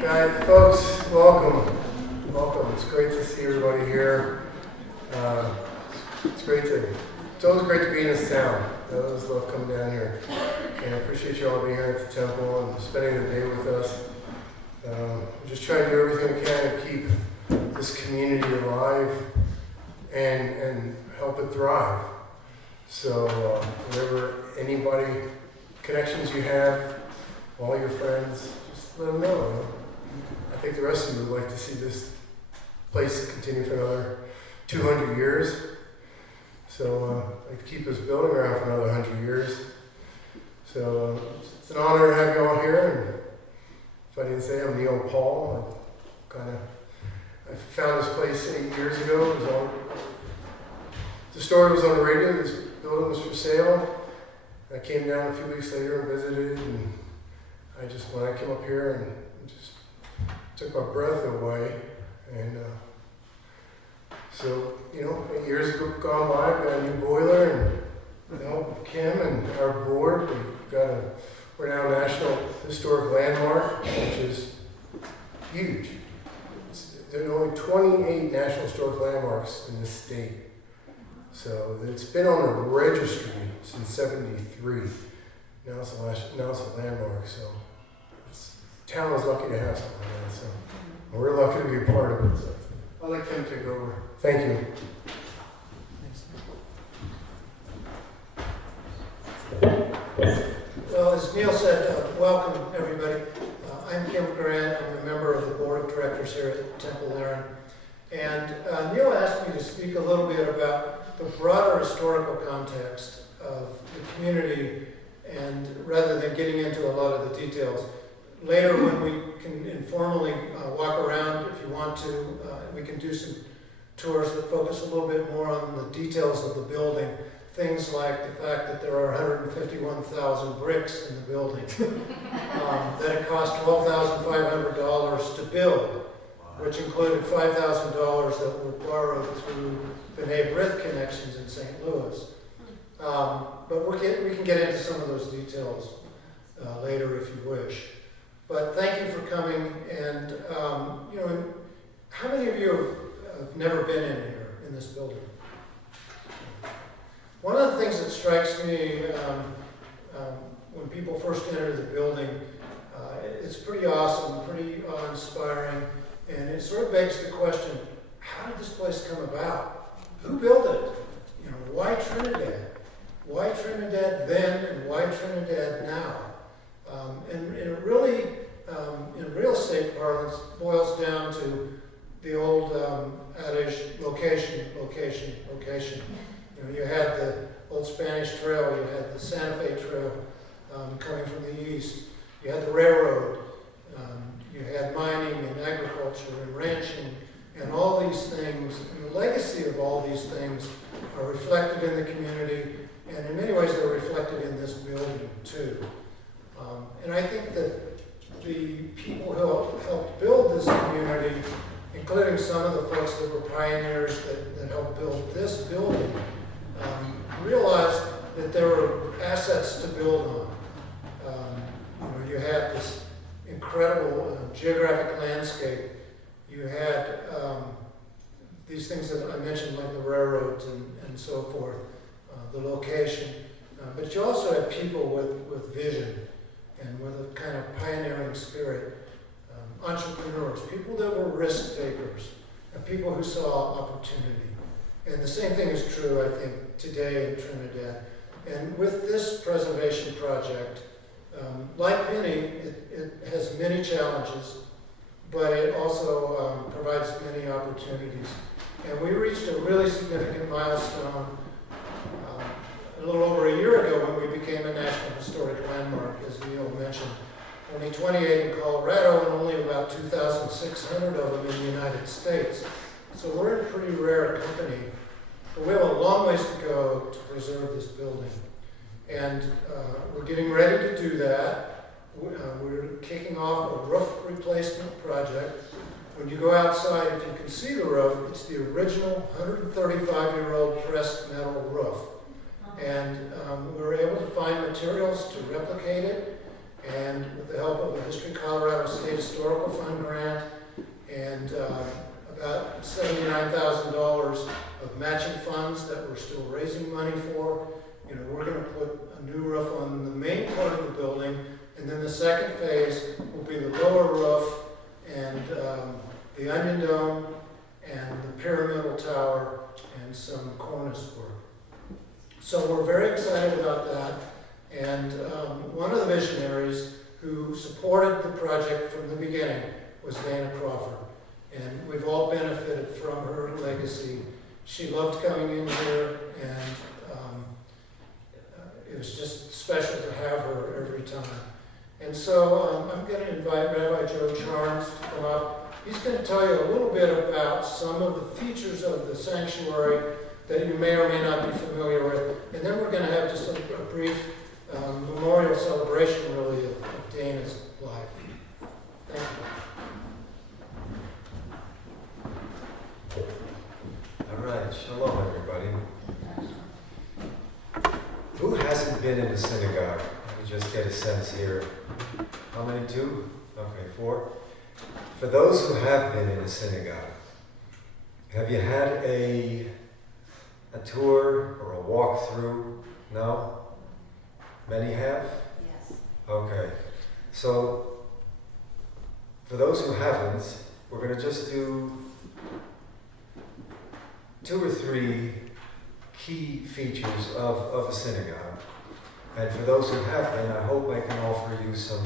Guys, folks, welcome. Welcome. It's great to see everybody here. It's always great to be in this town. I always love coming down here. And I appreciate you all being here at the temple and spending the day with us. Just trying to do everything we can to keep this community alive and help it thrive. So whatever connections you have, all your friends, just let them know. I think the rest of you would like to see this place continue for another 200 years. So I'd like to keep this building around for another 100 years. So it's an honor to have you all here. And if I didn't say, I'm Neil Paul. I found this place 8 years ago. The story was on the radio. This building was for sale. I came down a few weeks later and visited, and when I came up here and just took my breath away. And so, 8 years ago gone by, we got a new boiler, and with the help of Kim and our board, we're now a National Historic Landmark, which is huge. There are only 28 National Historic Landmarks in this state. So it's been on the registry since '73. Now it's a landmark. So the town is lucky to have something like that. So we're lucky to be a part of it. So I'd like Kim to take over. Thank you. Well, as Neil said, welcome everybody. I'm Kim Grant. I'm a member of the board of directors here at Temple Aaron. And Neil asked me to speak a little bit about the broader historical context of the community, and rather than getting into a lot of the details. Later, when we can informally walk around, if you want to, we can do some tours that focus a little bit more on the details of the building. Things like the fact that there are 151,000 bricks in the building, that it cost $12,500 to build, which included $5,000 that were borrowed through B'nai B'rith connections in St. Louis. But we can get into some of those details later if you wish. But thank you for coming. And how many of you have never been in here in this building? One of the things that strikes me when people first enter the building, it's pretty awesome, pretty awe-inspiring. And it sort of begs the question, how did this place come about? Who built it? Why Trinidad? Why Trinidad then and why Trinidad now? And it really, in real estate parlance, boils down to the old adage, location, location, location. You had the old Spanish Trail, you had the Santa Fe Trail coming from the east, you had the railroad, you had mining and agriculture and ranching and all these things, and the legacy of all these things are reflected in the community, and in many ways they're reflected in this building too. And I think that the people who helped build this community, including some of the folks that were pioneers that helped build this building, realized that there were assets to build on. You had this incredible geographic landscape. You had these things that I mentioned, like the railroads and so forth, the location. But you also had people with vision and with a kind of pioneering spirit, entrepreneurs, people that were risk takers, and people who saw opportunity. And the same thing is true, I think, today in Trinidad. And with this preservation project, like many, it has many challenges, but it also provides many opportunities. And we reached a really significant milestone a little over a year ago when we became a National Historic Landmark, as Neil mentioned. Only 28 in Colorado and only about 2,600 of them in the United States. So we're in pretty rare company. But we have a long ways to go to preserve this building. And we're getting ready to do that. We're kicking off a roof replacement project. When you go outside, if you can see the roof, it's the original 135-year-old pressed metal roof. And we were able to find materials to replicate it. And with the help of the History Colorado State historical fund grant and about $79,000 of matching funds that we're still raising money for. You know, we're going to put a new roof on the main part of the building, and then the second phase will be the lower roof and the onion dome and the pyramidal tower and some cornice work. So we're very excited about that. And one of the visionaries who supported the project from the beginning was Dana Crawford. And we've all benefited from her legacy. She loved coming in here, and it was just special to have her every time. And so I'm going to invite Rabbi Joe Charnes to come up. He's going to tell you a little bit about some of the features of the sanctuary that you may or may not be familiar with. And then we're going to have just a brief memorial celebration, really, of Dana's life. Thank you. All right, shalom everybody. Who hasn't been in a synagogue? Let me just get a sense here. How many? 2? Okay, 4. For those who have been in a synagogue, have you had a tour or a walkthrough? No? Many have? Yes. Okay. So, for those who haven't, we're going to just do 2 or 3 key features of a synagogue. And for those who have been, I hope I can offer you some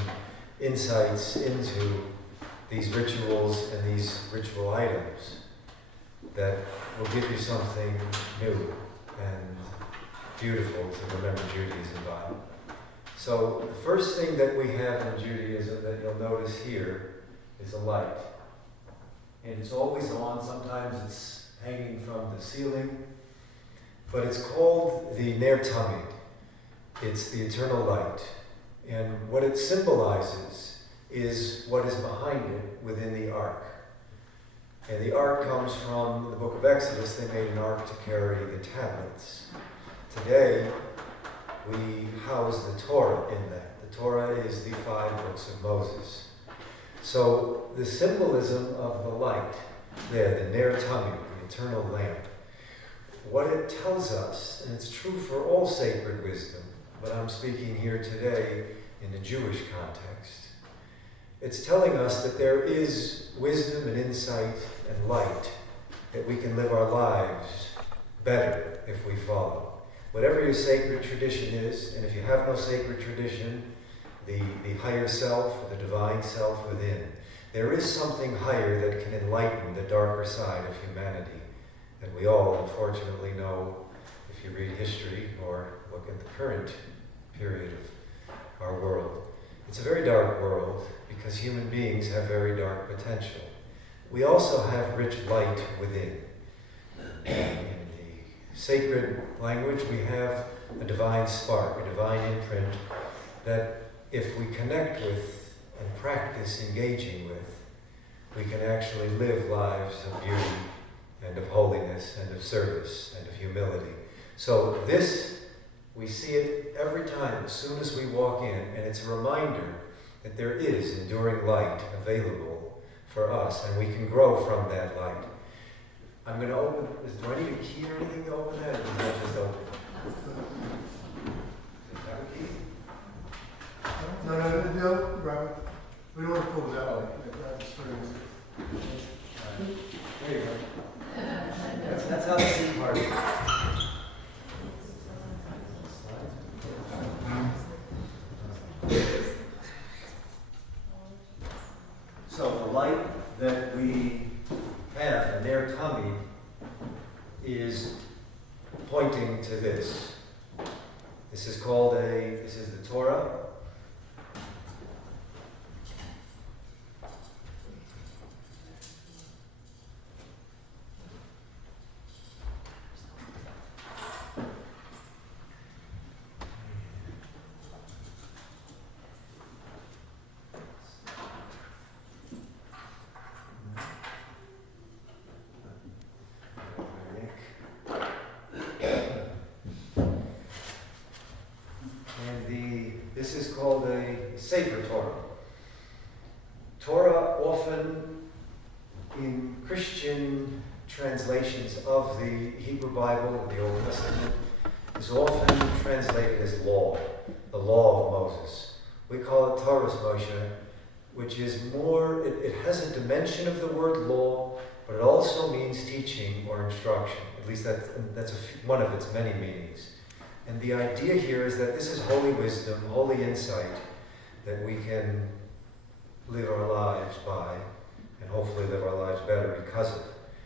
insights into these rituals and these ritual items that will give you something new and beautiful to remember Judaism by. So the first thing that we have in Judaism that you'll notice here is a light. And it's always on. Sometimes it's hanging from the ceiling. But it's called the Ner Tamid. It's the eternal light. And what it symbolizes is what is behind it within the ark. And the ark comes from the book of Exodus. They made an ark to carry the tablets. Today, we house the Torah in that. The Torah is the 5 books of Moses. So the symbolism of the light there, the Ner Tamid, the eternal lamp, what it tells us, and it's true for all sacred wisdom, but I'm speaking here today in a Jewish context, it's telling us that there is wisdom and insight and light, that we can live our lives better if we follow. Whatever your sacred tradition is, and if you have no sacred tradition, the higher self or the divine self within, there is something higher that can enlighten the darker side of humanity. And we all, unfortunately, know, if you read history or look at the current period of our world, it's a very dark world because human beings have very dark potential. We also have rich light within. In the sacred language, we have a divine spark, a divine imprint that if we connect with and practice engaging with, we can actually live lives of beauty and of holiness, and of service, and of humility. So this, we see it every time, as soon as we walk in, and it's a reminder that there is enduring light available for us, and we can grow from that light. I'm going to open, do I need a key or anything to open that, or does that just open? Does that have a key? No, Robert. We don't want to pull it out. There you go. That's how the seed part is. So the light that we have, and Ner Tamid, is pointing to this. This is the Torah. This is called a Sefer Torah. Torah often in Christian translations of the Hebrew Bible, the Old Testament, is often translated as law, the law of Moses. We call it Torah's Moshe, which is more, it has a dimension of the word law, but it also means teaching or instruction. At least that's one of its many meanings. And the idea here is that this is holy wisdom, holy insight that we can live our lives by, and hopefully live our lives better because of.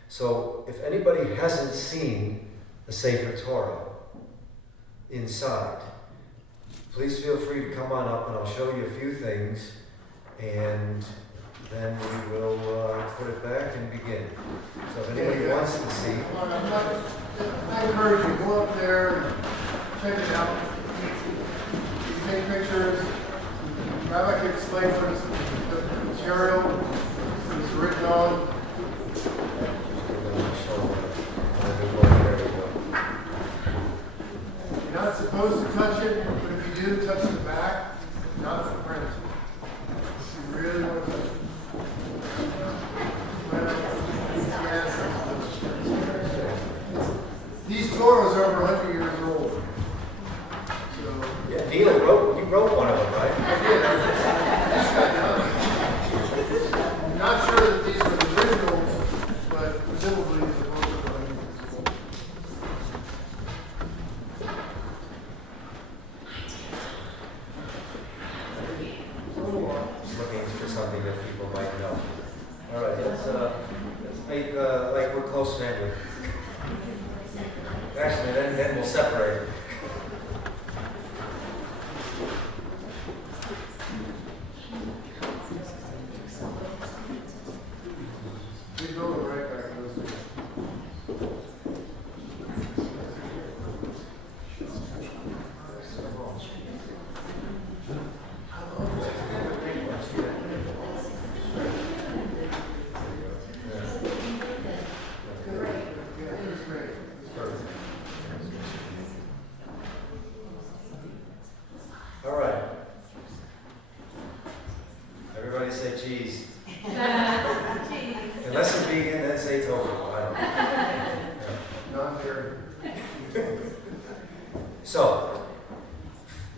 So if anybody hasn't seen the Sefer Torah inside, please feel free to come on up and I'll show you a few things, and then we will put it back and begin. So if anybody wants to see. I encourage you, go up there and check it out. You can take pictures. Rabbi can explain for us the material it's written on. You're not supposed to touch it, but if you do, touch the back, not the print. If you really want to touch it. These Torahs are over 100 years old. So, Yeah, Neil you wrote one of them, right? I did. I'm not sure that these are the originals, but presumably these are both of them. Just looking for something that people might know. All right, let's make like we're close family. Actually, then we'll separate. We go right back to those things. All right. Everybody say cheese. Unless you're vegan, then say tofu. I don't know. Non-dairy. So,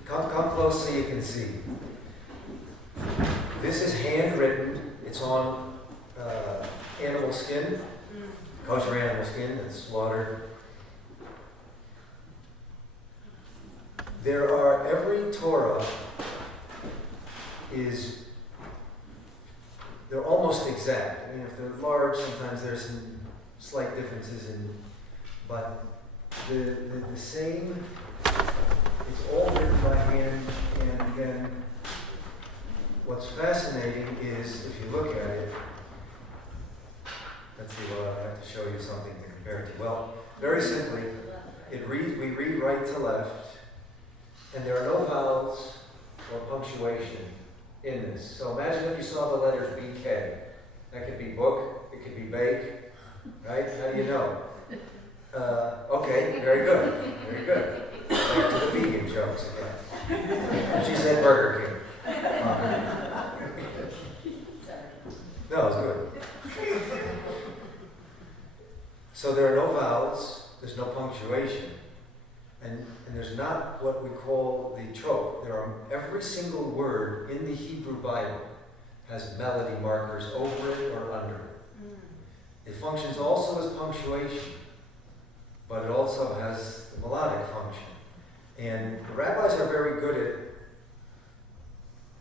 come close so you can see. This is handwritten. It's on animal skin, kosher animal skin that's slaughtered. Every Torah they're almost exact. I mean, if they're large, sometimes there's some slight differences but the same, it's all written by hand, and then what's fascinating is, if you look at it, let's see, well, I have to show you something to compare it to. Well, very simply, we read right to left, and there are no vowels or punctuation in this. So imagine if you saw the letters BK. That could be book, it could be bake, right? How do you know? Okay, very good, very good. Back to the vegan jokes again. She said Burger King. No, it's good. So there are no vowels, there's no punctuation. And there's not what we call the trope. Every single word in the Hebrew Bible has melody markers over it or under it. It functions also as punctuation, but it also has the melodic function. And the rabbis are very good at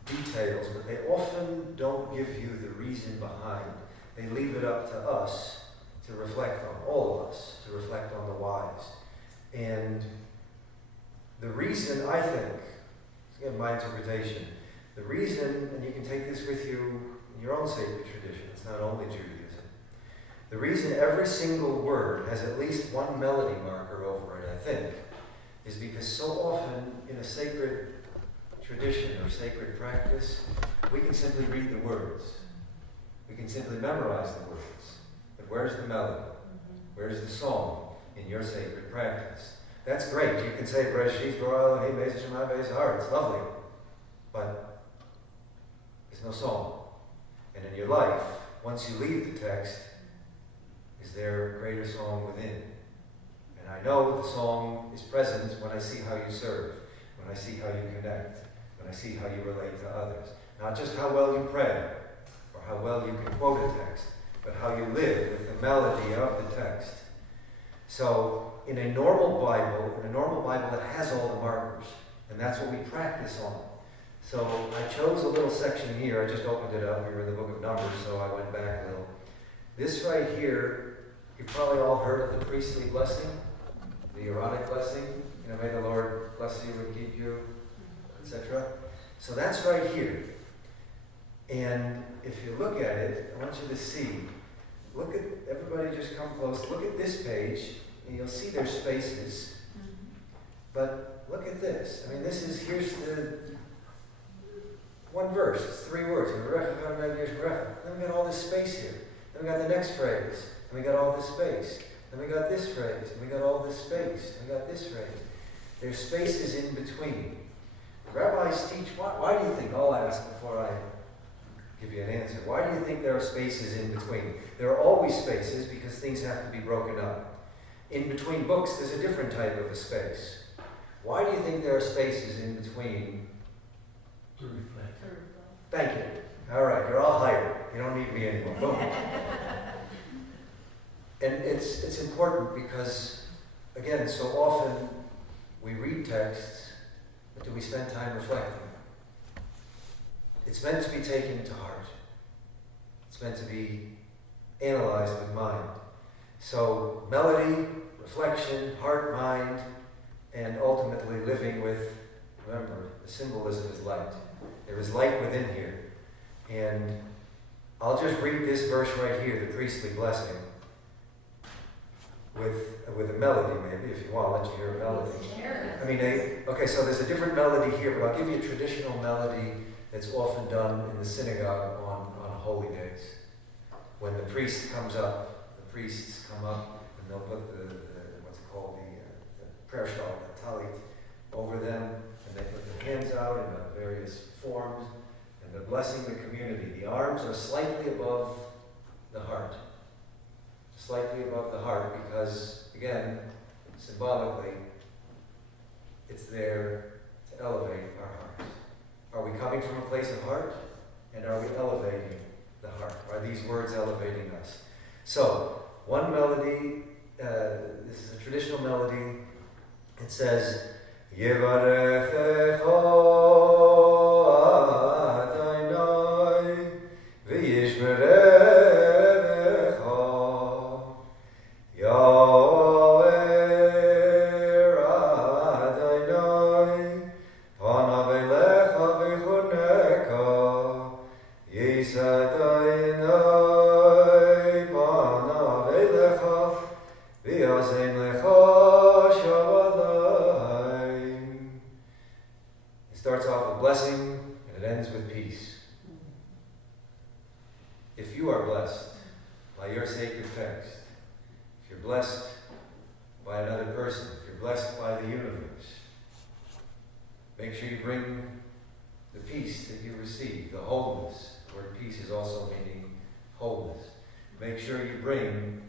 details, but they often don't give you the reason behind. They leave it up to us to reflect on, all of us, to reflect on the whys. And the reason, I think, again, my interpretation, the reason, and you can take this with you in your own sacred tradition, it's not only Judaism, the reason every single word has at least one melody marker over it, I think, is because so often in a sacred tradition or sacred practice, we can simply read the words. We can simply memorize the words. But where's the melody? Where's the song in your sacred practice? That's great. You can say Bereshit bara Elohim es Shemai v'es haaretz. It's lovely. But there's no song. your life, once you leave the text, is there a greater song within? And I know the song is present when I see how you serve, when I see how you connect, when I see how you relate to others. Not just how well you pray, or how well you can quote a text, but how you live with the melody of the text. So, in a normal Bible it has all the markers, and that's what we practice on. So, I chose a little section here. I just opened it up. We were in the book of Numbers, so I went back a little. This right here, you've probably all heard of the priestly blessing, the Aaronic blessing. You know, may the Lord bless you and keep you, etc. So that's right here. And if you look at it, I want you to see. Look at, everybody just come close. Look at this page, and you'll see there's spaces. But look at this. I mean, here's the one verse. It's 3 words. Then we got all this space here. Then we got the next phrase. And we got all this space. Then we got this phrase. And we got all this space. And we got this phrase. There's spaces in between. Rabbis teach, why do you think, I'll ask before I give you an answer. Why do you think there are spaces in between? There are always spaces because things have to be broken up. In between books, there's a different type of a space. Why do you think there are spaces in between? To reflect. Thank you. All right, you're all hired. You don't need me anymore. Boom. And it's important because, again, so often we read texts, but do we spend time reflecting? It's meant to be taken to heart. It's meant to be analyzed with mind. So melody, reflection, heart, mind, and ultimately living with, remember, the symbolism is light. There is light within here. And I'll just read this verse right here, the priestly blessing, with a melody maybe, if you want. I'll let you hear a melody. I mean, okay, so there's a different melody here, but I'll give you a traditional melody that's often done in the synagogue on holy days. When the priest comes up, the priests come up, and they'll put the what's it called, the prayer shawl, the talit, over them, and they put their hands out in various forms, and they're blessing the community. The arms are slightly above the heart. Slightly above the heart because, again, symbolically, it's there to elevate our hearts. Are we coming from a place of heart? And are we elevating the heart? Are these words elevating us? So, one melody, this is a traditional melody. It says, Yevarechecha Adonai v'yishmerecha Yahweh Adonai panav elecha v'choneka Yis Adonai panav elecha v'yasein lecha shalom. It starts off with blessing and it ends with peace. If you are blessed by your sacred text, if you're blessed by another person, if you're blessed by the universe, make sure you bring the peace that you receive, the wholeness. The word peace is also meaning wholeness. Make sure you bring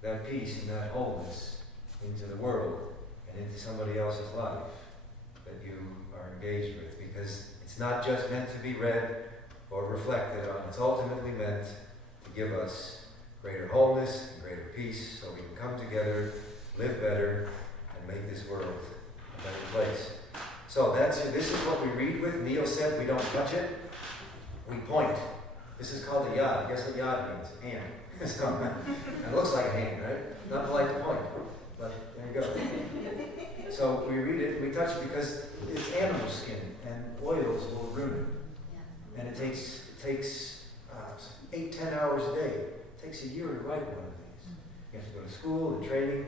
that peace and that wholeness into the world and into somebody else's life that you are engaged with, because it's not just meant to be read or reflected on. It's ultimately meant to give us greater wholeness and greater peace so we can come together, live better, and make this world a better place. So this is what we read with. Neil said we don't touch it, we point. This is called a yad. Guess what yad means? Hand. It looks like a hand, right? Not polite to point, but there you go. So we read it, we touch it because it's animal skin, and oils will ruin it. And it takes 8-10 hours a day. It takes a year to write one of these. You have to go to school and training,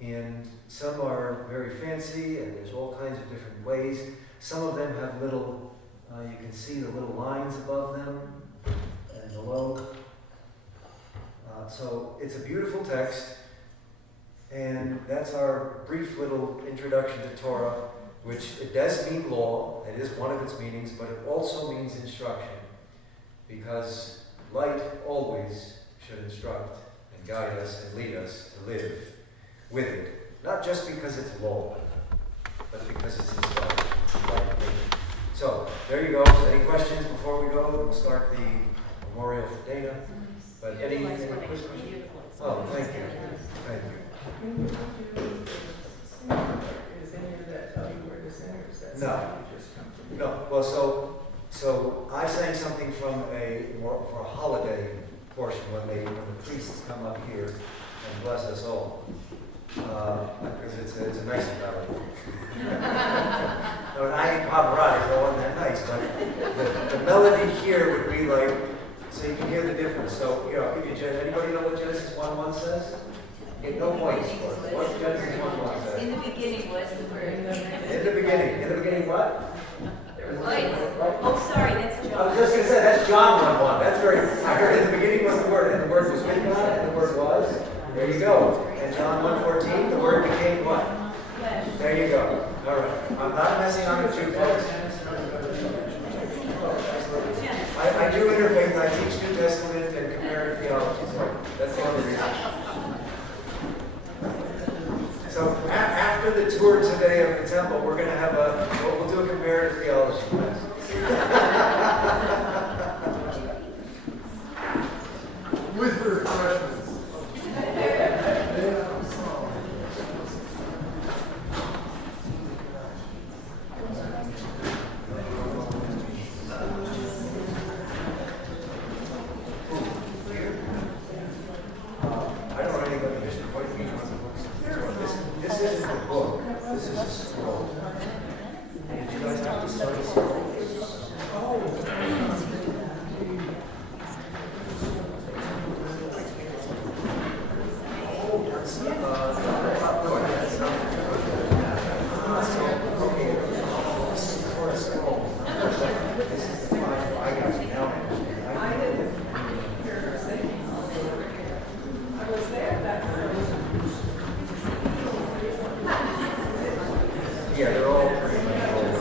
and some are very fancy, and there's all kinds of different ways. Some of them have little, you can see the little lines above them and below. So it's a beautiful text, and that's our brief little introduction to Torah, which it does mean law. It is one of its meanings, but it also means instruction, because light always should instruct and guide us and lead us to live with it. Not just because it's law, but because it's inspired. So, there you go. So any questions before we go? We'll start the memorial for Dana. But any questions? Oh, thank you. Thank you. Is any of that tell you where the center is? That's No. something you just come from? No, well, so I sang something from for a holiday portion when the priests come up here and bless us all. Because it's a nice melody. No, I ain't Pavarotti, so it wasn't that nice, but the melody here would be like, so you can hear the difference. So, anybody know what Genesis 1:1 says? Get no points for it. What Genesis 1:1 says? In the beginning was the word. In the beginning what? Wait. Oh, sorry, that's I John. was just going to say, that's John 1:1. That's very, I heard in the beginning was the Word, and the Word was with God, and the Word was. There you go. And John 1:14, the Word became what? Flesh. There you go. All right. I'm not messing on with you folks. I do interfaith, I teach New Testament and comparative theology, so that's the only reason. So after the tour today of the temple, we're going to have we'll do a comparative theology class. With refreshments. I don't know anything about the mission point each one of the books. This isn't the book. This is a scroll. Did you guys have to study scrolls? I was there that time. Yeah, they're all pretty much old.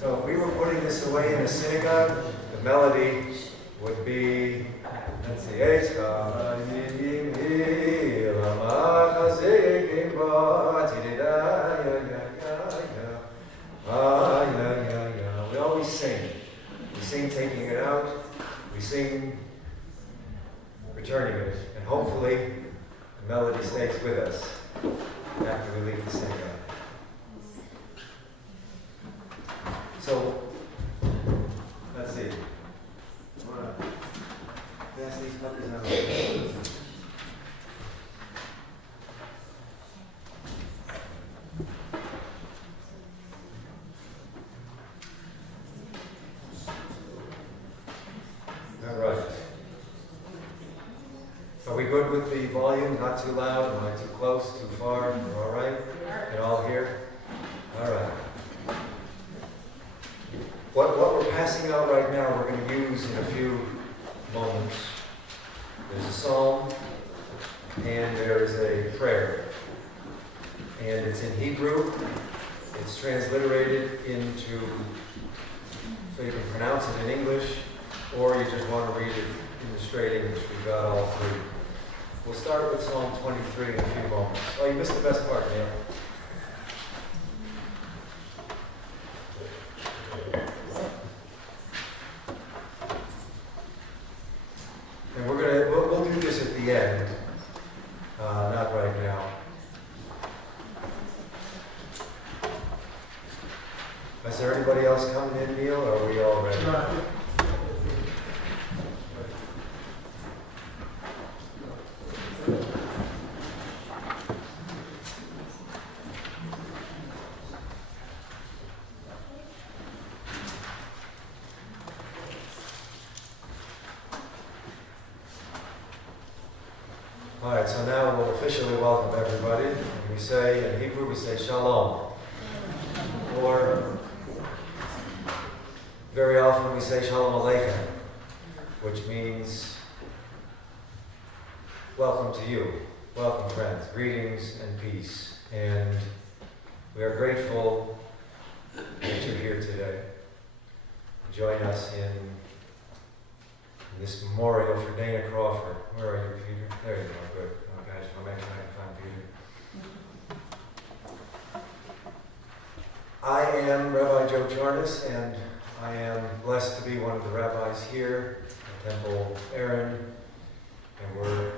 So if we were putting this away in a synagogue, the melody would be, let's see, we always sing. We sing taking it out, we sing returning it, and hopefully the melody stays with us after we leave the synagogue. So, let's see. I'm gonna pass these puppies out. All right. Are we good with the volume? Not too loud, not too close, too far? We're all right? Can all hear? All right. What we're passing out right now, we're going to use in a few moments. There's a psalm, and there is a prayer. And it's in Hebrew. It's transliterated into, so you can pronounce it in English, or you just want to read it in the straight English. We've got all three. We'll start with Psalm 23 in a few moments. Oh, you missed the best part, Neil. And we'll do this at the end, not right now. there anybody else coming in, Neil, or are we all ready? All right, so now we'll officially welcome everybody. And we say, in Hebrew, we say shalom. Or very often we say shalom aleichem, which means welcome to you. Welcome, friends. Greetings and peace. And we are grateful that you're here today. Join us in this memorial for Dana Crawford. Where are you, Peter? There you go. Good. Oh, guys, I'll make sure I can find Peter. I am Rabbi Joe Charnas, and I am blessed to be one of the rabbis here at Temple Aaron. And we're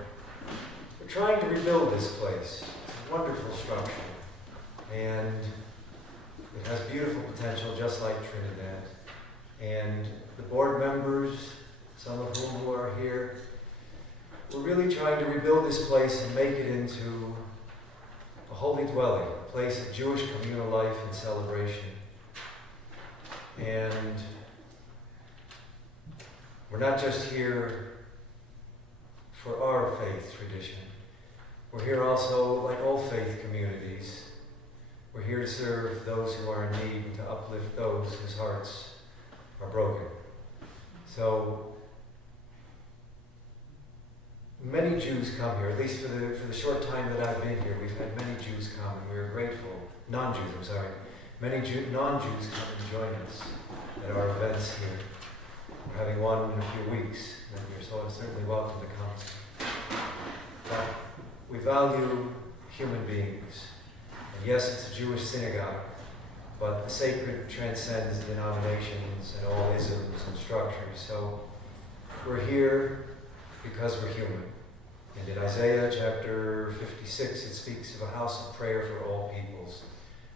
trying to rebuild this place. It's a wonderful structure. And it has beautiful potential, just like Trinidad. And the board members, some of whom are here, we're really trying to rebuild this place and make it into a holy dwelling, a place of Jewish communal life and celebration. And we're not just here for our faith tradition. We're here also, like all faith communities, we're here to serve those who are in need and to uplift those whose hearts are broken. So, many Jews come here, at least for the short time that I've been here. We've had many Jews come, and we're grateful. Non-Jews, I'm sorry. Many non-Jews come and join us at our events here. We're having one in a few weeks, and you're certainly welcome to come. But we value human beings. And yes, it's a Jewish synagogue, but the sacred transcends denominations and all isms and structures. So we're here because we're human. And in Isaiah chapter 56, it speaks of a house of prayer for all peoples.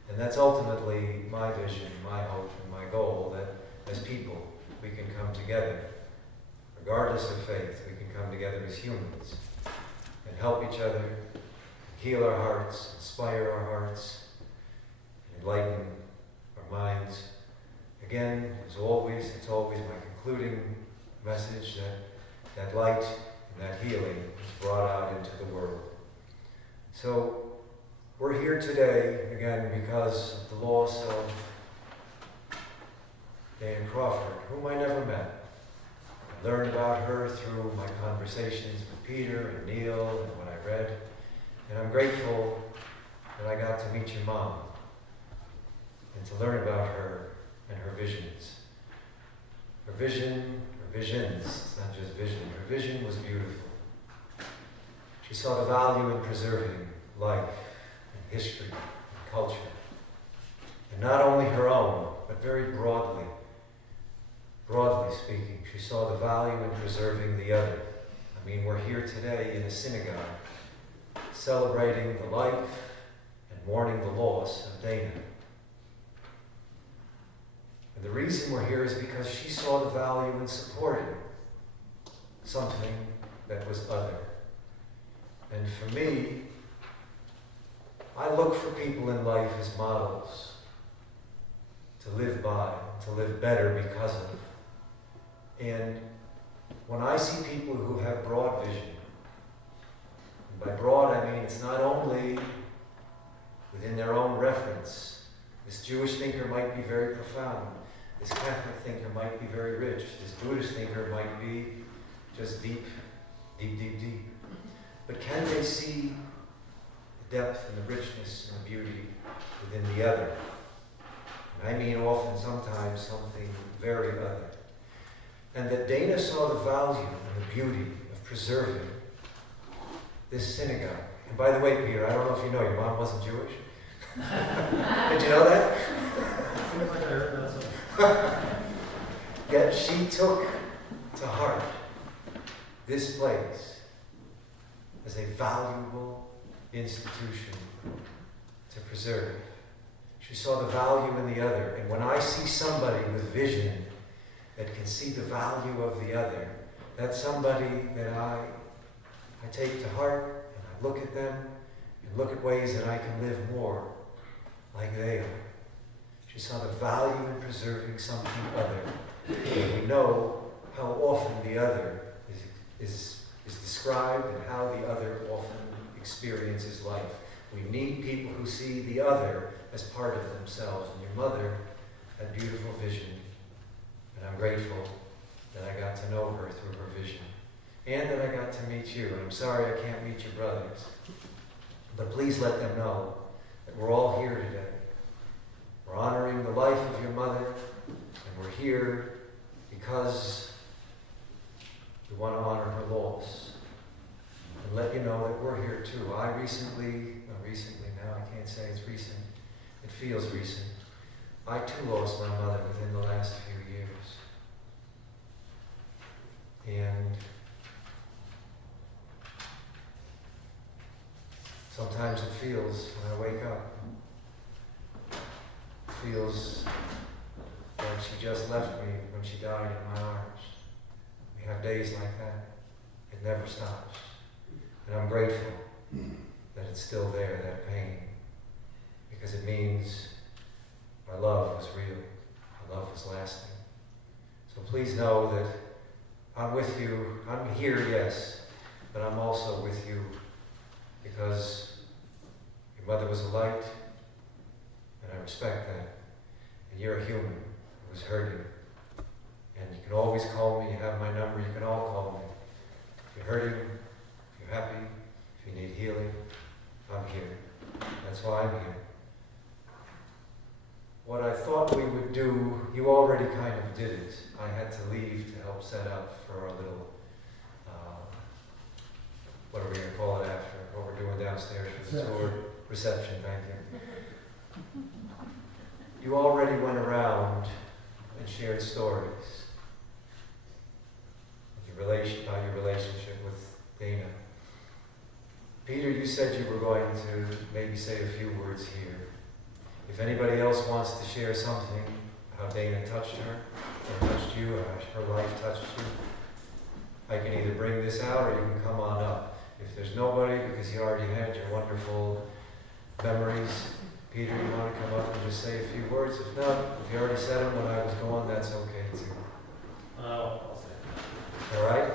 And that's ultimately my vision, my hope, and my goal, that as people, we can come together. Regardless of faith, we can come together as humans and help each other, heal our hearts, inspire our hearts, enlighten our minds. Again, as always, it's always my concluding message that light and that healing is brought out into the world. So we're here today, again, because of the loss of Dana Crawford, whom I never met. I learned about her through my conversations with Peter and Neil and what I read. And I'm grateful that I got to meet your mom and to learn about her and her visions. Her visions, it's not just vision, her vision was beautiful. She saw the value in preserving life and history and culture. And not only her own, but very broadly speaking, she saw the value in preserving the other. I mean, we're here today in a synagogue celebrating the life and mourning the loss of Dana. And the reason we're here is because she saw the value in supporting something that was other. And for me, I look for people in life as models to live by, to live better because of. And when I see people who have broad vision, and by broad I mean it's not only within their own reference. This Jewish thinker might be very profound. This Catholic thinker might be very rich. This Buddhist thinker might be just deep. But can they see the depth and the richness and the beauty within the other? And I mean often, sometimes, something very other. And that Dana saw the value and the beauty of preserving this synagogue. And by the way, Peter, I don't know if you know, your mom wasn't Jewish. Did you know that? Yet she took to heart this place as a valuable institution to preserve. She saw the value in the other. And when I see somebody with vision that can see the value of the other, that's somebody that I take to heart, and I look at them and look at ways that I can live more like they are. She saw the value in preserving something other. And we know how often the other is described and how the other often experiences life. We need people who see the other as part of themselves. And your mother had beautiful vision. And I'm grateful that I got to know her through her vision. And that I got to meet you. And I'm sorry I can't meet your brothers. But please let them know that we're all here today. We're honoring the life of your mother. And we're here because we want to honor her loss. And let you know that we're here too. I recently now, I can't say it's recent. It feels recent. I too lost my mother within the last few years. And sometimes it feels, when I wake up, it feels like she just left me when she died in my arms. We have days like that. It never stops. And I'm grateful that it's still there, that pain, because it means my love was real, my love was lasting. So please know that I'm with you. I'm here, yes, but I'm also with you because your mother was a light, and I respect that. And you're a human who was hurting. And you can always call me. You have my number. You can all call me. If you're hurting, if you're happy, if you need healing, I'm here. That's why I'm here. What I thought we would do, you already kind of did it. I had to leave to help set up for our little, what are we going to call it after? What we're doing downstairs for the tour? Reception, thank you. You already went around and shared stories about your relationship with Dana. Peter, you said you were going to maybe say a few words here. If anybody else wants to share something, how Dana touched her, or touched you, or how her life touched you, I can either bring this out or you can come on up. If there's nobody, because you already had your wonderful memories, Peter, you want to come up and just say a few words? If not, if you already said them when I was gone, that's okay too. I'll say it. All right?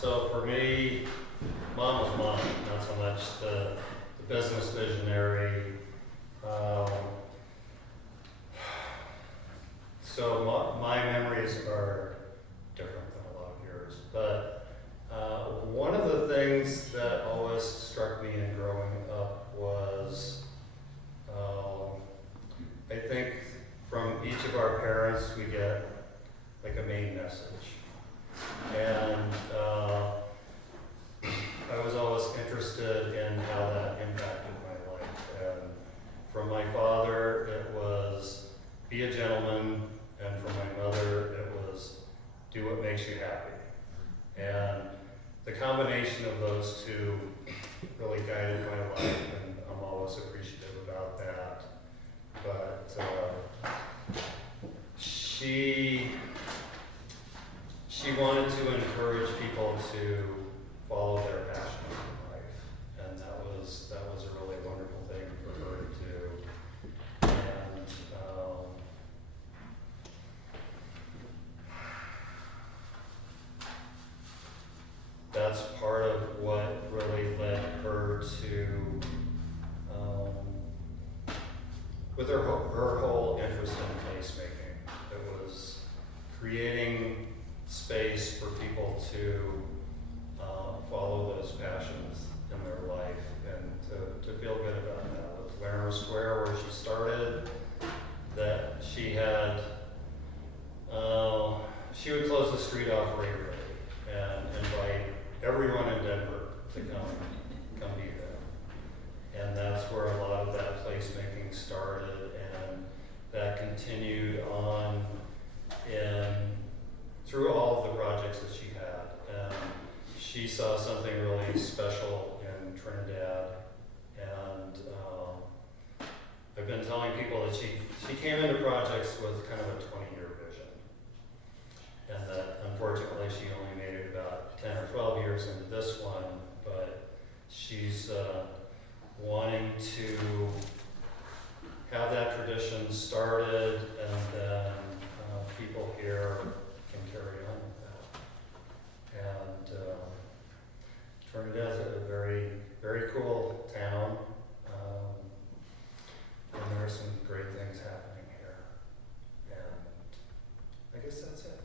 So for me, Mom was Mom, not so much the business visionary. So my memories are different than a lot of yours, but one of the things that always struck me in growing up was, I think from each of our parents we get like a main message. And I was always interested in how that impacted my life. And from my father, it was be a gentleman, and from my mother, it was do what makes you happy. And the combination of those two really guided my life, and I'm always appreciative about that. But she wanted to encourage people to follow their passion in life, and that was a really wonderful thing for her to do. And that's part of what really led her to, with her whole interest in placemaking. It was creating space for people to follow those passions in their life and to feel good about that. With Larimer Square, where she started, that she had, she would close the street off regularly and invite everyone in Denver to come be there. And that's where a lot of that placemaking started, and that continued special in Trinidad. And I've been telling people that she came into projects with kind of a 20-year vision. And that unfortunately she only made it about 10 or 12 years into this one, but she's wanting to have that tradition started, and then people here can carry on with that. And Trinidad's a very, very cool town, and there are some great things happening here. And I guess that's it.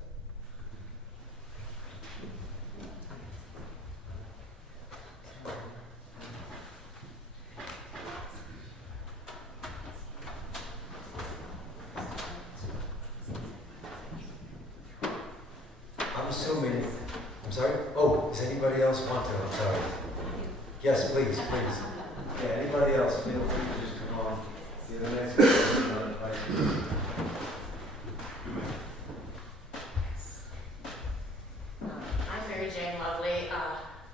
I'm assuming, I'm sorry? Oh, does anybody else want to? I'm sorry. Yes, please, please. Yeah, anybody else, feel free to just come on. You're the next person on the mic. I'm Mary Jane Lovely.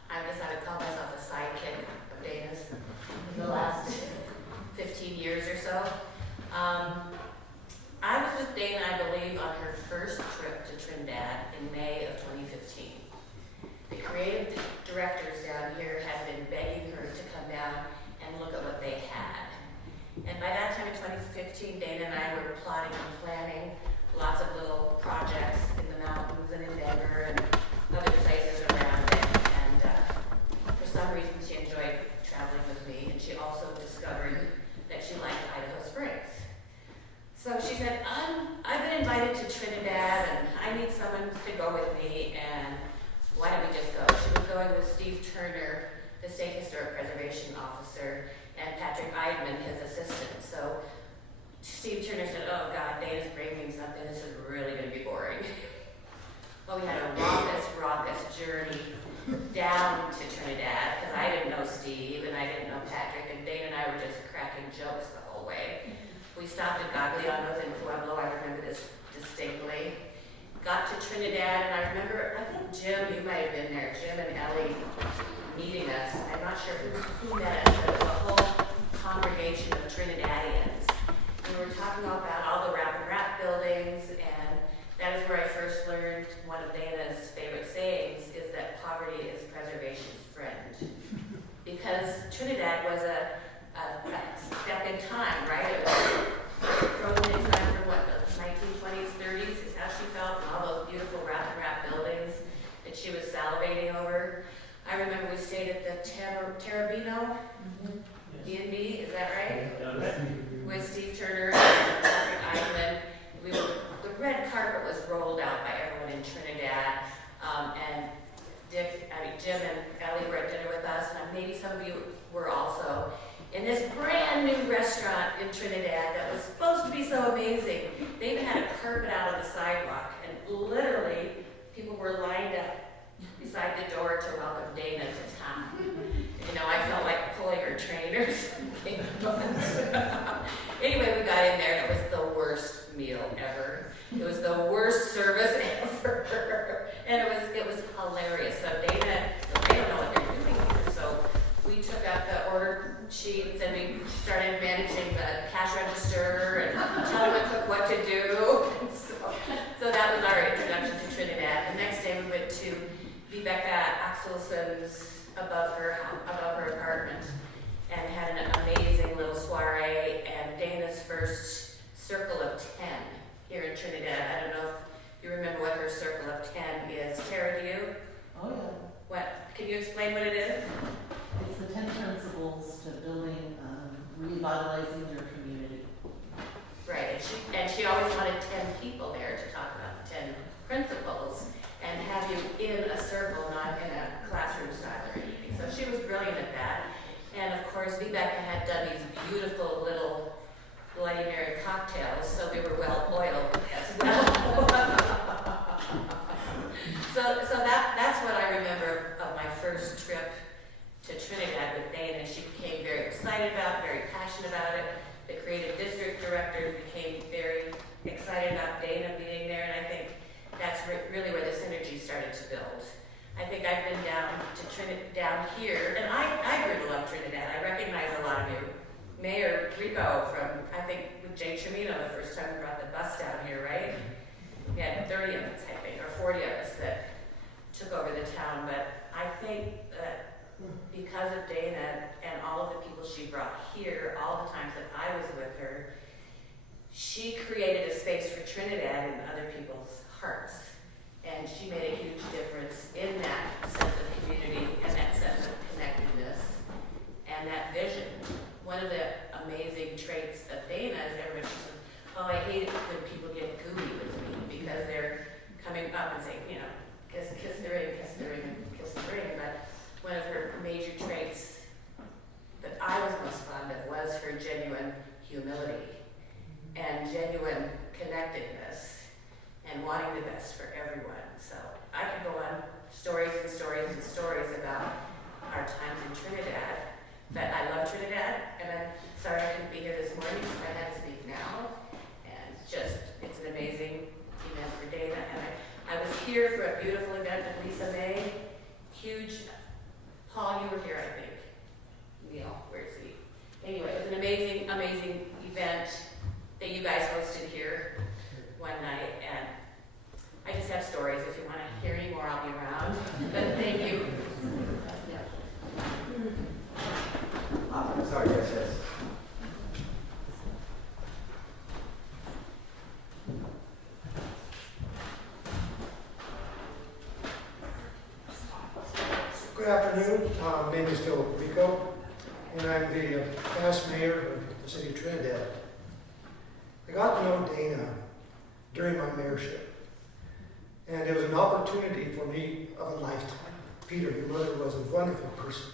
I've decided to call myself a sidekick of Dana's in the last 15 years or so. I was with Dana, I believe, on her first trip to Trinidad in May of 2015. The creative directors down here had been begging her to come down and look at what they had. And by that time in 2015, Dana and I were plotting and planning lots of little projects in the mountains and in Denver and other places around it. And for some reason, she enjoyed traveling with me, and she also discovered that she liked Idaho Springs. So she said, I've been invited to Trinidad, and I need someone to go with me, and why don't we just go? She was going with Steve Turner, the State Historic Preservation Officer, and Patrick Eidman, his assistant. So Steve Turner said, oh God, Dana's bringing something, this is really gonna be boring. Well, we had a raucous journey down to Trinidad, because I didn't know Steve, and I didn't know Patrick, and Dana and I were just cracking jokes the whole way. We stopped at Gagliano's in Pueblo, I remember this distinctly. Got to Trinidad, and I remember, I think Jim, you might have been there, Jim and Ellie meeting us. I'm not sure who met us, but it was a whole congregation of Trinidadians. And we were talking about all the wrap buildings, and that is where I first learned one of Dana's favorite sayings, is that poverty is preservation's friend. Because Trinidad was a step in time, right? It was frozen in time from what, the 1920s, 30s is how she felt, and all those beautiful wrap buildings that she was salivating over. I remember we stayed at the Terrabino B&B, is that right? With Steve Turner and Patrick Eidman. The red carpet was rolled out by everyone in Trinidad, and Jim and Ellie were at dinner with us, and maybe some of you were also in this brand new restaurant in Trinidad that was supposed to be so amazing. They even had a carpet out on the sidewalk, and literally people were lined up beside the door to welcome Dana to town. You know, I felt like pulling her train or something. Anyway, we got in there, and it was the worst meal ever. It was the worst service ever, and it was hilarious. So they don't know what they're doing here. So we took out the order sheets and we started managing the cash register and telling the cook what to do. And so that was our introduction to Trinidad. The next day we went to Vibeke Axelson's above her apartment and had an amazing little soiree, and Dana's first Circle of 10 here in Trinidad. I don't know if you remember what her Circle of 10 is. Tara, do you? Oh, yeah. What? Can you explain what it is? It's the 10 principles to building, revitalizing your community. Right, and she always wanted 10 people there to talk about the 10 principles and have you in a circle, not in a classroom style or anything. So she was brilliant at that. And of course, Vibeke had done these beautiful little Bloody Mary cocktails, so they were well oiled as well. so that's what I remember of my first trip to Trinidad with Dana. She became very excited about it, very passionate about it. The creative district director became very excited about Dana being there, and I think that's really where the synergy started to build. I think I've been down here Rico from, I think, with Jay Tremino the first time we brought the bus down here, right? We had 30 of us, I think, or 40 of us that took over the town, but I think that because of Dana and all of the people she brought here, all the times that I was with her, she created a space for Trinidad in other people's hearts. And she made a huge difference in that sense of community and that sense of connectedness and that vision. One of the amazing traits of Dana is everybody says, oh, I hate it when people get gooey with me because they're coming up and saying, you know, kiss the ring, kiss the ring, kiss the ring. But one of her major traits that I was most fond of was her genuine humility and genuine connectedness and wanting the best for everyone. So I could go on stories and stories and stories about our times in Trinidad. But I love Trinidad, and I'm sorry I couldn't be here this morning, so I had to speak now. And it's an amazing event for Dana. And I was here for a beautiful event with Lisa May. Huge. Paul, you were here, I think. Neil, where is he? Anyway, it was an amazing, amazing event that you guys hosted here one night. And I just have stories. If you want to hear any more, I'll be around. But thank you. Sorry, yes. Good afternoon. My name is Philip Rico, and I'm the past mayor of the city of Trinidad. I got to know Dana during my mayorship, and it was an opportunity for me of a lifetime. Peter, your mother, was a wonderful person.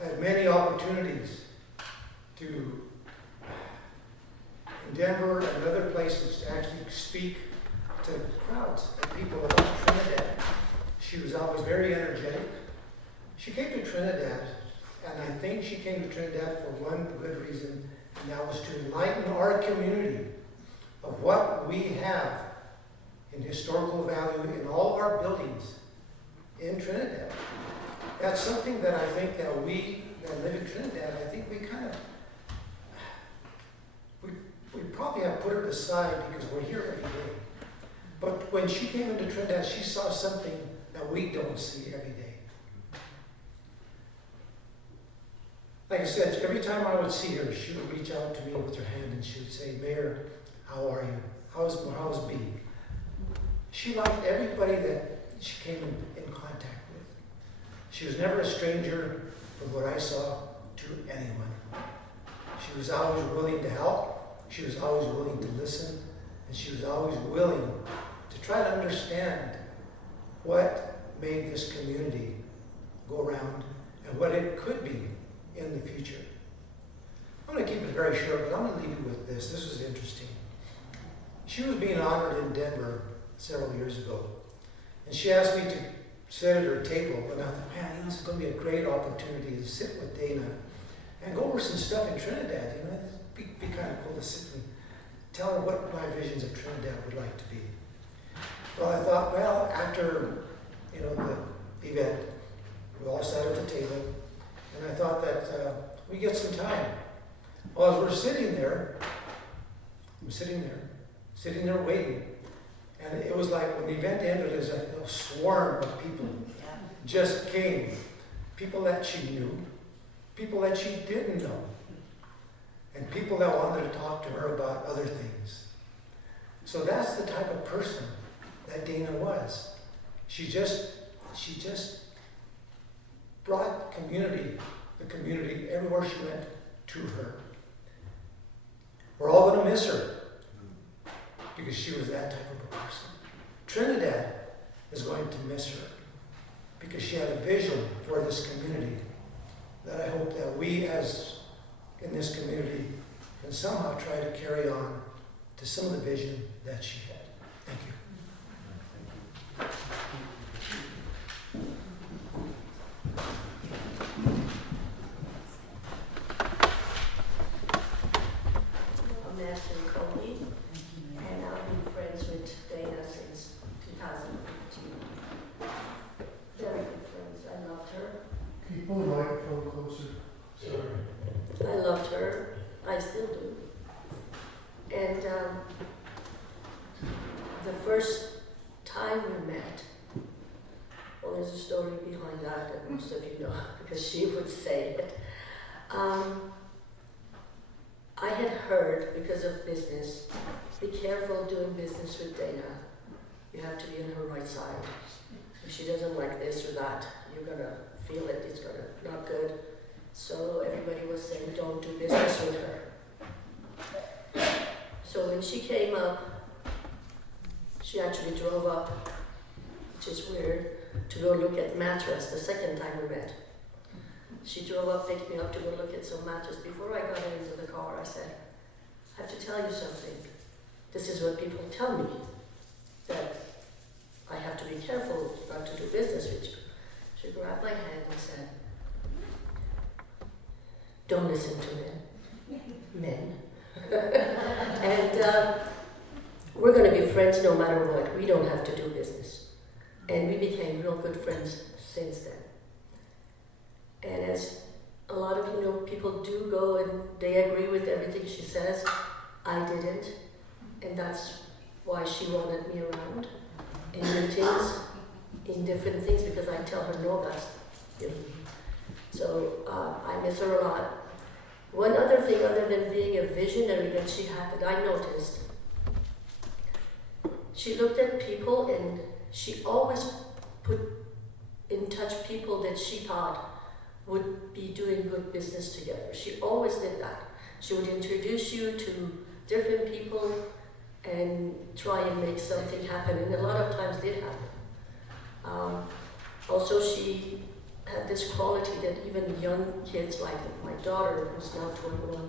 I had many opportunities to, in Denver and other places, to actually speak to crowds of people about Trinidad. She was always very energetic. She came to Trinidad, and I think she came to Trinidad for one good reason, and that was to enlighten our community of what we have in historical value in all our buildings in Trinidad. That's something that I think that we that live in Trinidad, I think we kind of, we probably have put it aside because we're here every day. But when she came into Trinidad, she saw something that we don't see every day. Like I said, every time I would see her, she would reach out to me with her hand and she would say, Mayor, how are you? How's B? She liked everybody that she came in contact with. She was never a stranger, from what I saw, to anyone. She was always willing to help. She was always willing to listen. And she was always willing to try to understand what made this community go around and what it could be in the future. I'm going to keep it very short, but I'm going to leave you with this. This is interesting. She was being honored in Denver several years ago. And she asked me to sit at her table, and I thought, man, this is going to be a great opportunity to sit with Dana and go over some stuff in Trinidad. You know, it'd be kind of cool to sit and tell her what my visions of Trinidad would like to be. Well, I thought, well, after, the event, we all sat at the table, and I thought that we get some time. Well, as we're sitting there, sitting there waiting, and it was like when the event ended, it was like a swarm of people just came. People that she knew, people that she didn't know, and people that wanted to talk to her about other things. So that's the type of person that Dana was. She just brought the community everywhere she went to her. We're all going to miss her because she was that type of a person. Trinidad is going to miss her because she had a vision for this community that I hope that we as in this community can somehow try to carry on to some of the vision that she had. Thank you. I'm Ashley Coley, and I've been friends with Dana since 2015. Very good friends. I loved her. Can you pull the microphone closer? Sorry. I loved her. I still do. And the first time we met, well, there's a story behind that most of you know, because she would say it. I had heard, because of business, be careful doing business with Dana. You have to be on her right side. If she doesn't like this or that, you're gonna feel it, it's gonna not good. So everybody was saying, don't do business with her. So when she came up, she actually drove up, which is weird, to go look at mattress the second time we met. She drove up, picked me up to go look at some mattress. Before I got into the car, I said, I have to tell you something. This is what people tell me, that I have to be careful not to do business with you. She grabbed my hand and said, don't listen to men. And we're going to be friends no matter what. We don't have to do business. And we became real good friends since then. And as a lot of people do go and they agree with everything she says, I didn't. And that's why she wanted me around in meetings, in different things, because I tell her no best. So I miss her a lot. One other thing, other than being a visionary that she had, that I noticed, she looked at people and she always put in touch people that she thought would be doing good business together. She always did that. She would introduce you to different people and try and make something happen, and a lot of times did happen. Also, she had this quality that even young kids, like my daughter, who's now 21,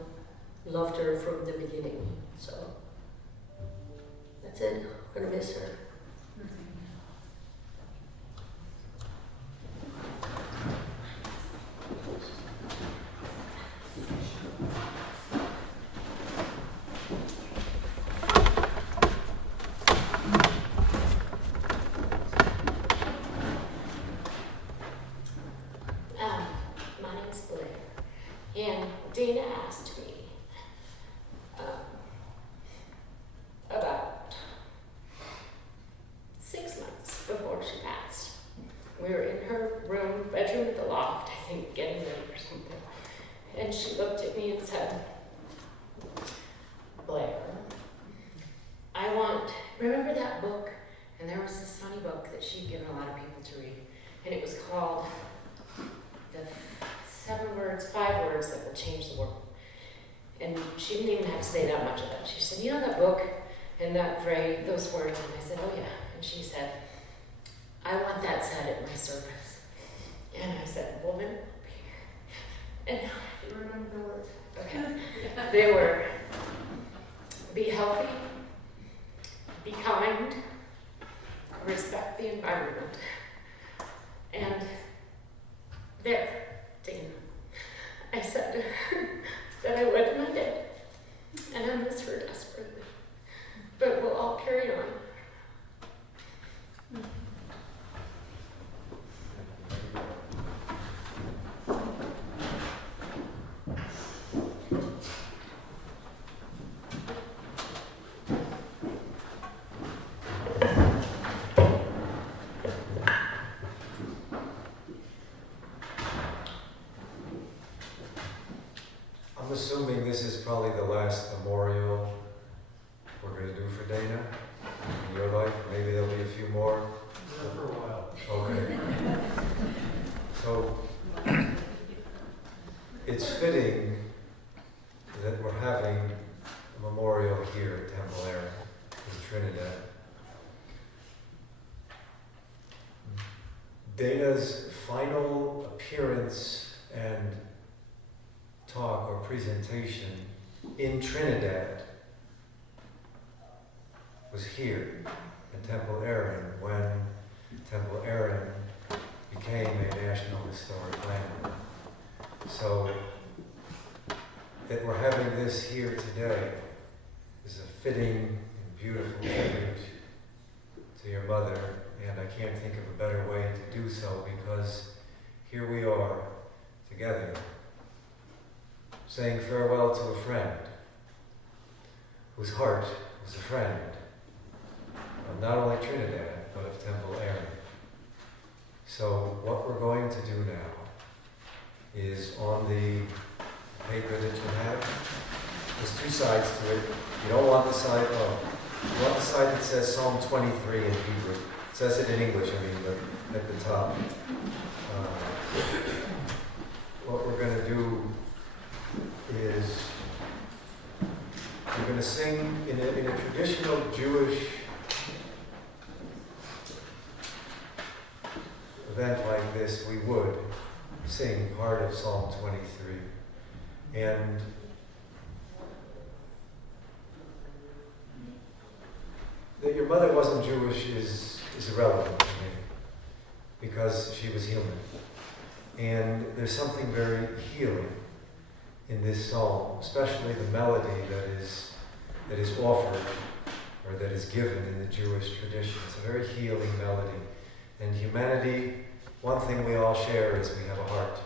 loved her from the beginning. So that's it. I'm gonna miss her. My name's Blair, and Dana asked me about 6 months before she passed. We were in her bedroom with the loft, I think, getting ready for something. And she looked at me and said, Blair, remember that book? And there was this funny book that she'd given a lot of people to read, and it was called The 5 Words That Will Change the World. And she didn't even have to say that much of it. She said, you know that book and that phrase, those words? And I said, oh yeah. And she said, I want that said at my service. And I said, woman, and I don't remember the words. Okay. They were, be healthy, be kind, respect the environment, and there, Dana, I said that I would and I did, and I miss her desperately, but we'll all carry on. I'm assuming this is probably the last memorial we're going to do for Dana in your life. Maybe there'll be a few more. For a while. Okay. So it's fitting that we're having a memorial here at Temple Aaron in Trinidad. Dana's final appearance and talk or presentation in Trinidad was here in Temple Aaron when Temple Aaron became a National Historic Landmark. So that we're having this here today is a fitting and beautiful tribute to your mother, and I can't think of a better way to do so because here we are together saying farewell to a friend whose heart was a friend of not only Trinidad, but of Temple Aaron. So what we're going to do now is on the paper that you have, there's two sides to it. You don't want the side, you want the side that says Psalm 23 in Hebrew. It says it in English, but at the top. What we're going to do is we're going to sing in a traditional Jewish event like this. We would sing part of Psalm 23. And that your mother wasn't Jewish is irrelevant to me, because she was human. And there's something very healing in this song, especially the melody that is offered or that is given in the Jewish tradition. It's a very healing melody. And humanity, one thing we all share is we have a heart.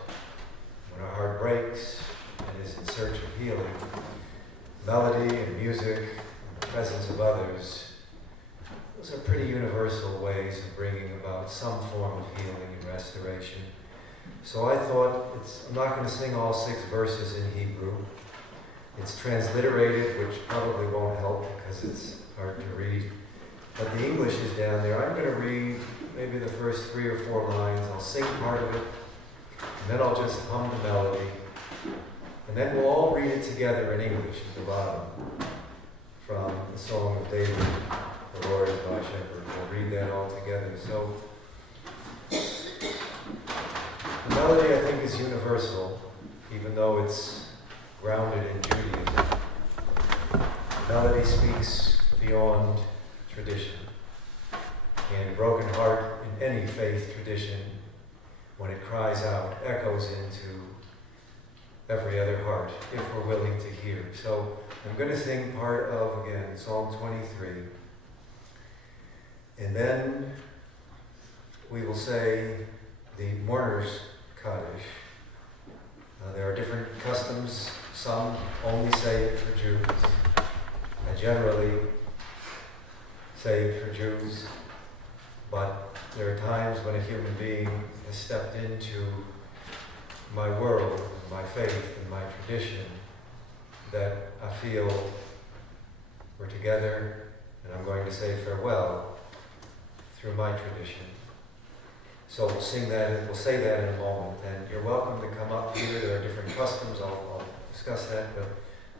When our heart breaks and is in search of healing, melody and music and the presence of others, those are pretty universal ways of bringing about some form of healing and restoration. So I thought, I'm not going to sing all 6 verses in Hebrew. It's transliterated, which probably won't help because it's hard to read. But the English is down there. I'm going to read maybe the first 3 or 4 lines. I'll sing part of it, and then I'll just hum the melody. And then we'll all read it together in English at the bottom from the Song of David, "The Lord is my shepherd." We'll read that all together. So the melody, I think, is universal, even though it's grounded in Judaism. The melody speaks beyond tradition. And a broken heart in any faith tradition, when it cries out, echoes into every other heart, if we're willing to hear. So I'm going to sing part of, again, Psalm 23. And then we will say the mourner's Kaddish. There are different customs. Some only say it for Jews. I generally say it for Jews. But there are times when a human being has stepped into my world, my faith, and my tradition that I feel we're together, and I'm going to say farewell through my tradition. So we'll sing that, and we'll say that in a moment. And you're welcome to come up here. There are different customs. I'll discuss that, but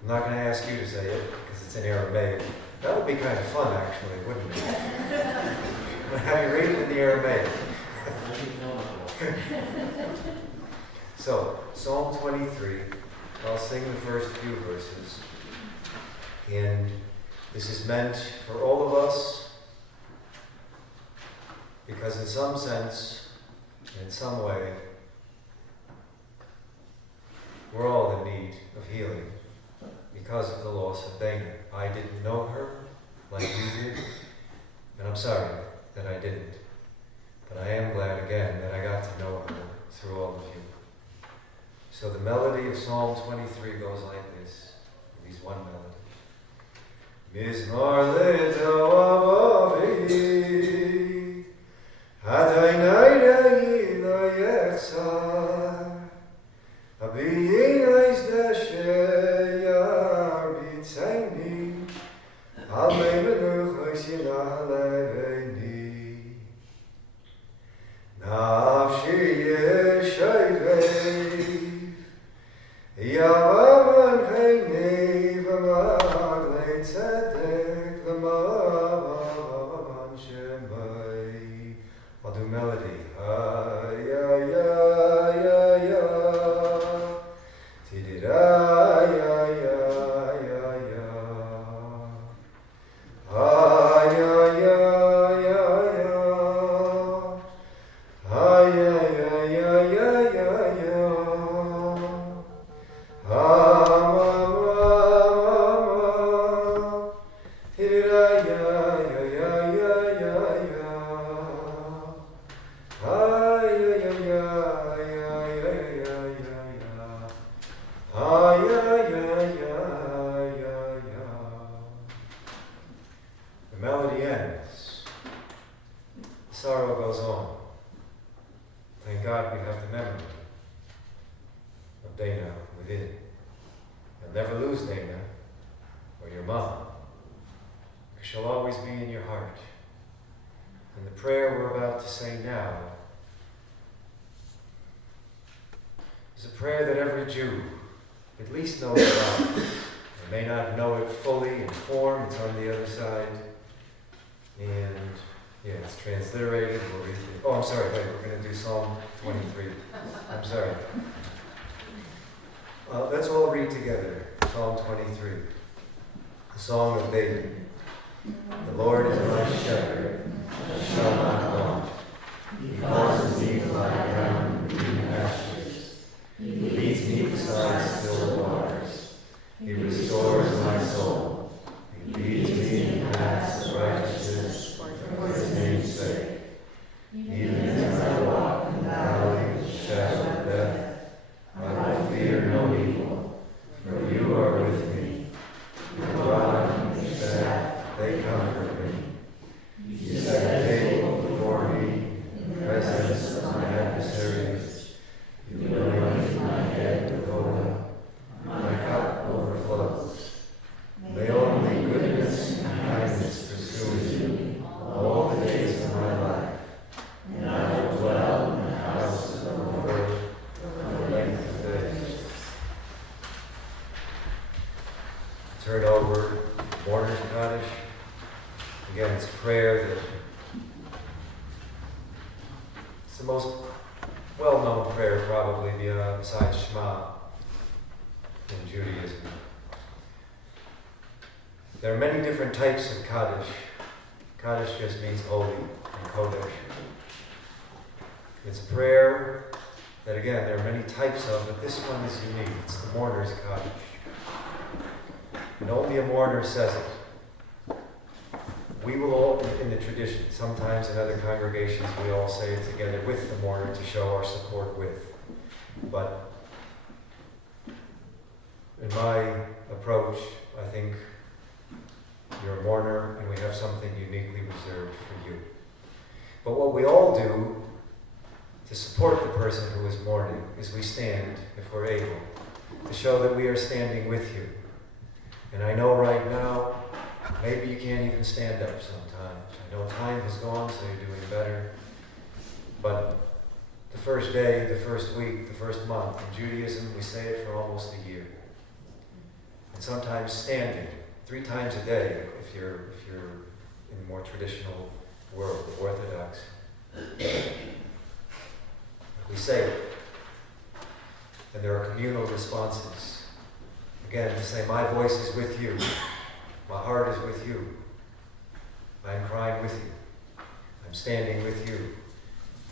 I'm not going to ask you to say it because it's in Aramaic. That would be kind of fun, actually, wouldn't it? I'm going to have you read it in the Aramaic. So, Psalm 23. I'll sing the first few verses. And this is meant for all of us, because in some sense, in some way, we're all in need of healing because of the loss of Dana. I didn't know her like you did, and I'm sorry that I didn't. But I am glad again that I got to know her through all of you. So the melody of Psalm 23 goes like this. It is one melody. Mizmor le'David, Adonai lo yechsar, Abiyina is desheyar b'tzayni, Alei menuchos yinaleini, Nafshi yeshayvei, Yavavan heini v'maglei tzedek v'maglei mom, because she'll always be in your heart. And the prayer we're about to say now is a prayer that every Jew at least knows about. They may not know it fully in form, it's on the other side. And yeah, it's transliterated. We'll read it. Oh, I'm sorry, wait, we're going to do Psalm 23. I'm sorry. Let's all read together Psalm 23, the Song of David. The Lord is my shepherd, I shall not want. He causes me to lie down in green pastures. He leads me beside still waters. He restores my soul. He leads me in paths of righteousness for his name's sake. Even as I walk in the valley of the shadow of death, I will fear no evil, for you are with me. Your rod and your staff, they comfort me. You set a table before me in the presence of my adversaries. You anoint my head with oil. My cup overflows. May only goodness and kindness pursue me all the days of my life, and I will dwell in the house of the Lord for the length of days. Turn over to Mourner's Cottage. Again, it's a prayer that it's the most well-known prayer probably besides Shema in Judaism. There are many different types of Kaddish. Kaddish just means holy and Kodesh. It's a prayer that, again, there are many types of, but this one is unique. It's the mourner's Kaddish. And only a mourner says it. We will all, in the tradition, sometimes in other congregations, we all say it together with the mourner to show our support with. But in my approach, I think you're a mourner and we have something uniquely reserved for you. But what we all do to support the person who is mourning is we stand, if we're able, to show that we are standing with you. And I know right now, maybe you can't even stand up sometimes. I know time has gone, so you're doing better. But the first day, the first week, the first month, in Judaism, we say it for almost a year. And sometimes standing 3 times a day, if you're in the more traditional world, the Orthodox. We say it. And there are communal responses. Again, to say, my voice is with you. My heart is with you. I'm crying with you. I'm standing with you.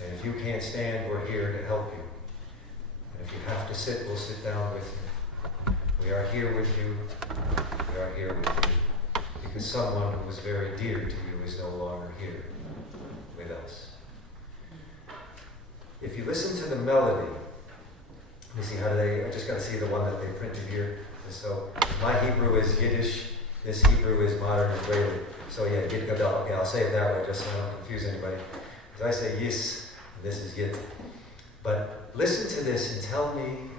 And if you can't stand, we're here to help you. And if you have to sit, we'll sit down with you. We are here with you. We are here with you. Because someone who was very dear to you is no longer here with us. If you listen to the melody, let me see, I just got to see the one that they printed here. So my Hebrew is Yiddish, this Hebrew is modern Israeli. So yeah, Yid Gadol. Okay, I'll say it that way just so I don't confuse anybody. Because I say Yis, and this is Yid. But listen to this and tell me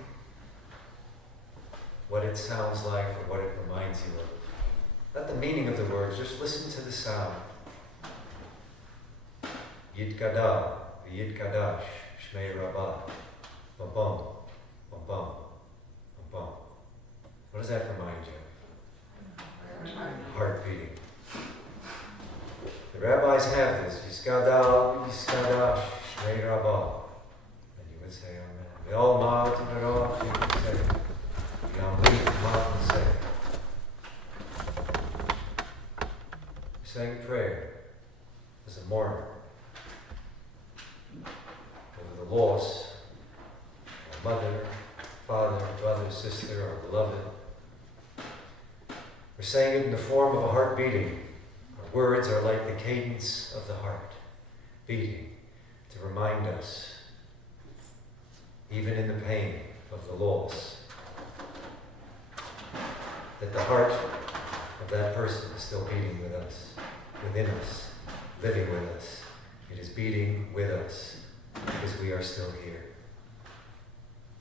what it sounds like or what it reminds you of. Not the meaning of the words, just listen to the sound. Yid Gadol, Yid Kadash, Shmei Rabbah, Ba-bum, ba-bum, ba-bum. What does that remind you of? Heart beating. The rabbis have this, Yiskadal, Yiskadash, Shmei Rabbah. And you would say amen. They all nod it off, you would say, Yamli, Mat, and say. Saying prayer as a mourner over the loss of a mother, father, brother, sister, or beloved. We're saying it in the form of a heart beating. Our words are like the cadence of the heart beating to remind us, even in the pain of the loss, that the heart of that person is still beating with us, within us, living with us. It is beating with us because we are still here.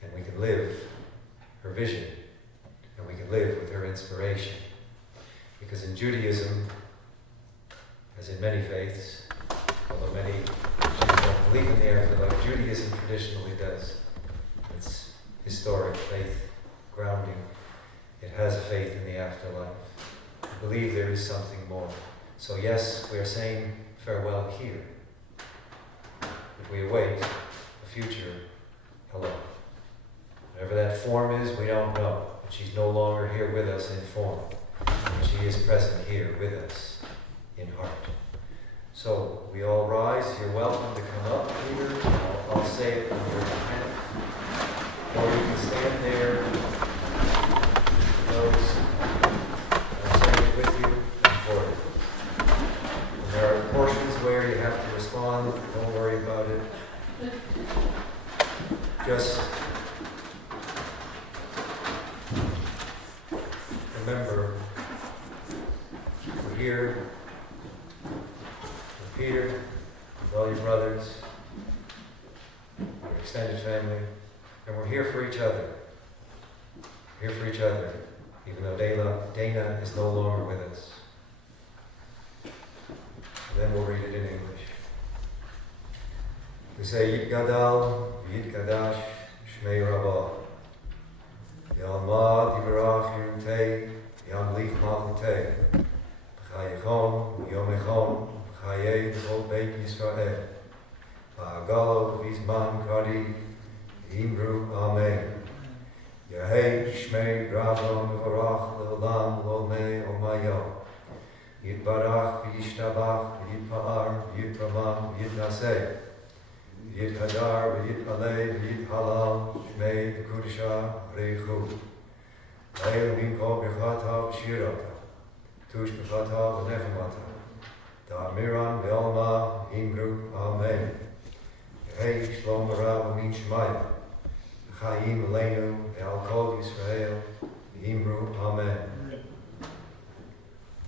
And we can live her vision, and we can live with her inspiration. Because in Judaism, as in many faiths, although many Jews don't believe in the afterlife, Judaism traditionally does. It's historic faith grounding. It has a faith in the afterlife. I believe there is something more. So yes, we are saying farewell here. But we await a future hello. Whatever that form is, we don't know. But she's no longer here with us in form. But she is present here with us in heart. So we all rise. You're welcome to come up here. I'll say it on your behalf. Or you can stand there. Those I'll say it with you and for you. And there are portions where you have to respond. Don't worry about it. Just remember, we're here with Peter, with all your brothers, your extended family, and we're here for each other. We're here for each other, even though Dana is no longer with us. And then we'll read it in English. We say, Yit Gadal, Yit Gadash, Shmei Rabbah. Yalmad Yivarach Yirutei, Yamlich Malchutei. B'chayechon, Yomechon, B'chayei B'chol Beit Yisrael. Ba'agalo Vizman Kadi, Himru Amen. Yahei Shmei Rabban V'varach Le'olam Lo'mei Omayom. Yitbarach V'yishtabach V'yitpa'ar V'yitramam V'yitnaseh. V'yithadar V'yithalei V'yithalal Shmei V'kudisha Reichu. Leil Minko B'chata V'shirata. Tush B'chata V'nechemata. Da'amiran V'olma Himru Amen. Yehei Shlom Rav Amin Shmaya. Chaim Aleinu Ve'al Kol Yisrael V'Himru Amen.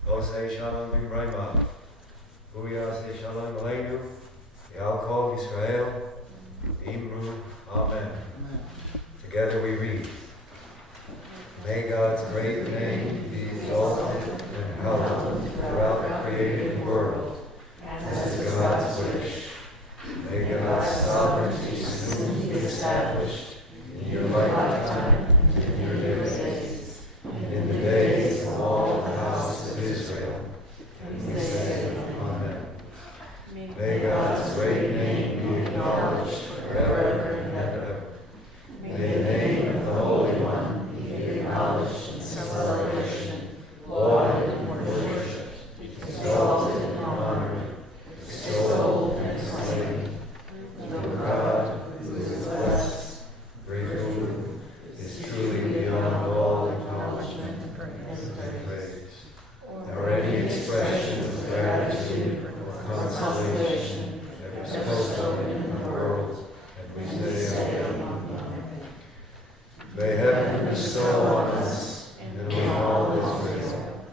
Osei Shalom B'Ibrahima. Buyasei Shalom Aleinu Ve'al Kol Yisrael V'Himru Amen. Together we read. May God's great name be exalted and hallowed throughout the created world, as is God's wish. May God's sovereignty soon be established in your lifetime and in your days, and in the days of all the house of Israel. And we say, Amen. May God's great name be acknowledged forever and ever. May the name of the Holy One be acknowledged in celebration, lauded and worshipped, exalted and honored, extolled and acclaimed. Through God, who is blessed, great who is truly beyond all acknowledgement and praise. Or any expression of gratitude or consolation that was spoken in the world, and we say, Amen. May heaven bestow on us, and in all Israel,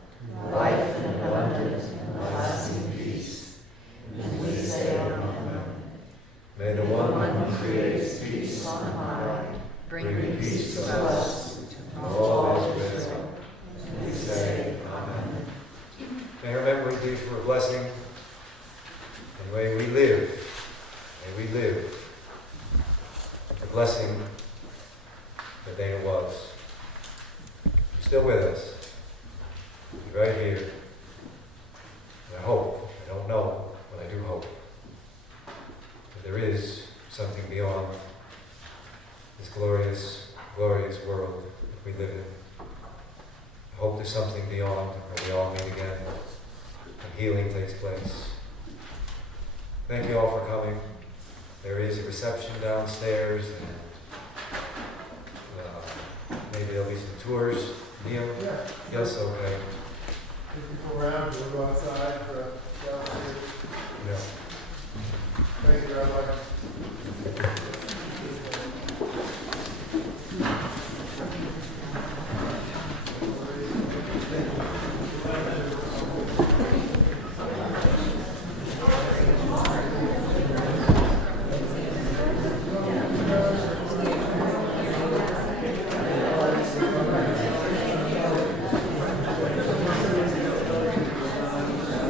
life and abundant and lasting peace. And we say, Amen. May the one who creates peace on high bring peace to us and all Israel. And we say, Amen. May our memory be for a blessing, and may we live the blessing that Dana was. You're still with us. You're right here. And I hope, I don't know, but I do hope, that there is something beyond this glorious, glorious world that we live in. I hope there's something beyond where we all meet again and healing takes place. Thank you all for coming. There is a reception downstairs, and maybe there'll be some tours. Neil? Yeah. Yes, okay.